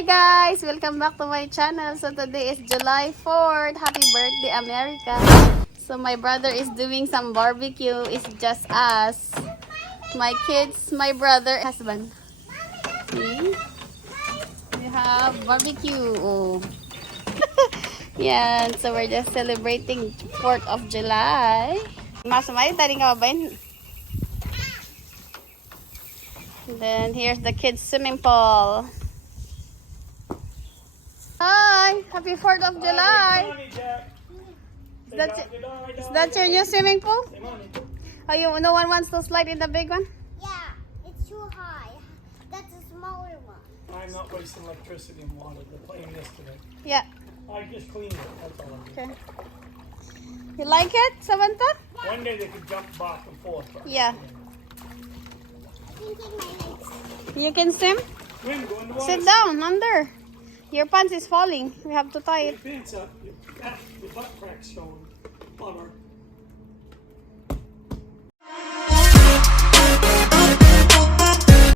Hi guys! Welcome back to my channel. So today is July 4th. Happy birthday, America. So my brother is doing some barbecue. It's just us. My kids, my brother, husband. See? We have barbecue. Oh. Yan. So we're just celebrating 4th of July. Masumay, taring ka ba ba? Then here's the kids' swimming pool. Hi! Happy 4th of July! Is that your new swimming pool? Oh, no one wants to slide in the big one? Yeah, it's too high. That's a smaller one. I'm not wasting electricity and water. They're playing this today. Yeah. I just cleaned it. That's all I did. Okay. You like it, Samantha? One day they could jump back and forth. But Yeah. Thinking my legs. You can swim? Swim, go in the water. Sit down, under. Your pants is falling. We have to tie Put it. your pants up. Your butt crack's showing. Bummer.